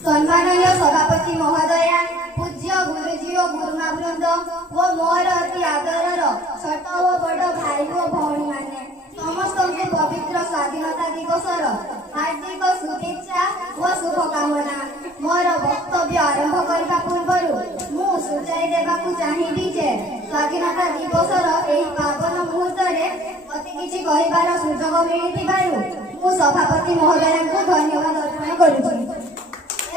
सम्माननीय सभापति महोदया, पूज्य गुरुजी और गुरुमावृंद वो मोर अति आदरर छोट और बड़ भाई और भौणी माने समस्त को पवित्र स्वाधीनता दिवसर हार्दिक शुभेच्छा और शुभकामना। मोर वक्तव्य आरंभ करने पूर्व मु सूचाई देवाकू चाहिबी जे स्वाधीनता दिवसर एही पावन मुहूर्त मते किछि कहिबार सुजोग मिलिथिबारु मु सभापति महोदया को धन्यवाद अर्पण करूछि।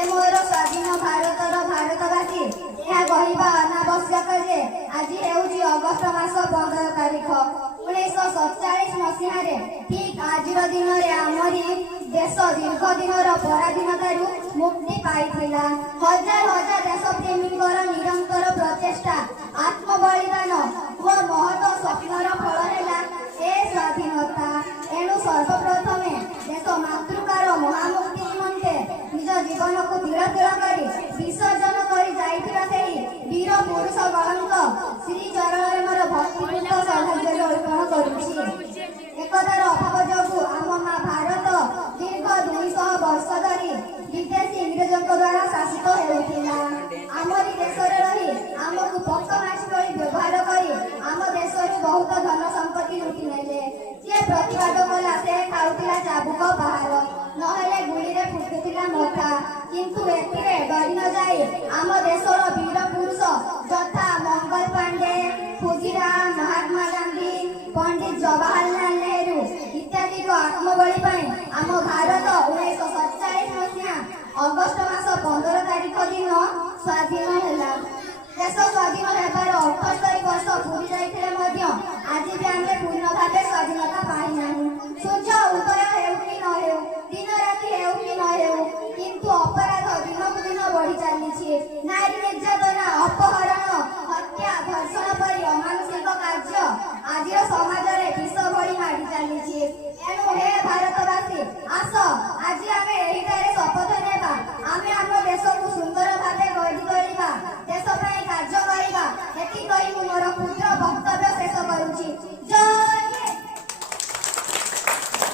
मोर स्वाधीन भारतर भारतवासी यह कहवा अनावश्यक जे आज हेउछि अगस्त मास 15 तारिख 1947 मसीह ठीक आज दिन आमरी देश दीर्घ दिन पराधीनतारू मुक्ति पाइथिला। हजार हजार देशप्रेमीकर निरंतर प्रचेष्टा आत्मबलिदान और महत स्वप्नर फल है स्वाधीनता। एणु सर्वप्रथमे देश मातृकार महामुक्ति निमंते निज जीवन को तिल तिल करी विसर्जन करी जाइथिबा सेही वीर पुरुष गणक श्री चरण मोर भक्तिपूर्ण श्रद्धांजलि अर्पण करुछि। एकतार अभाव जोगु आम मां भारत दीर्घ 200 वर्ष धरी विदेशी इंग्रेजों द्वारा शासित हेउथिला। आमरी देशरे रही आमकु पक्ष माछ भଳି व्यवहार करी आम देशरू बहुत धन संपत्ति लुटि नेले। जे प्रतिवाद कला से खाउथिला चाबुक बाहर नहेले गुलिरे फुटुथिला मथा। किंतु एथिरे डरी न जाई आम देशर वीर पुरुष यथा मंगल पांडे, खुदीराम, महात्मा गांधी, पंडित जवाहरलाल नेहरू इत्यादि को आत्मबलि पाई आम भारत 1947 मसीहा अगस्त मास 15 तारिख दिन स्वाधीन होला। देश स्वाधीन होबार 78 वर्ष पूरी जाइथिले मध्य आज भी आमे पूर्ण भावे स्वाधीनता पाई नाही। सूर्य उदय हेउ कि न हेउ, दिन राति हेउ कि न हेउ, किंतु अपराध दिनकु दिन बढ़ी चलीछि। नारी निर्यातना, अपहरण, हत्या, धर्षण परि अमानुषिक कार्य आज समाज रे विष भଳି माडी चलीछि। एणु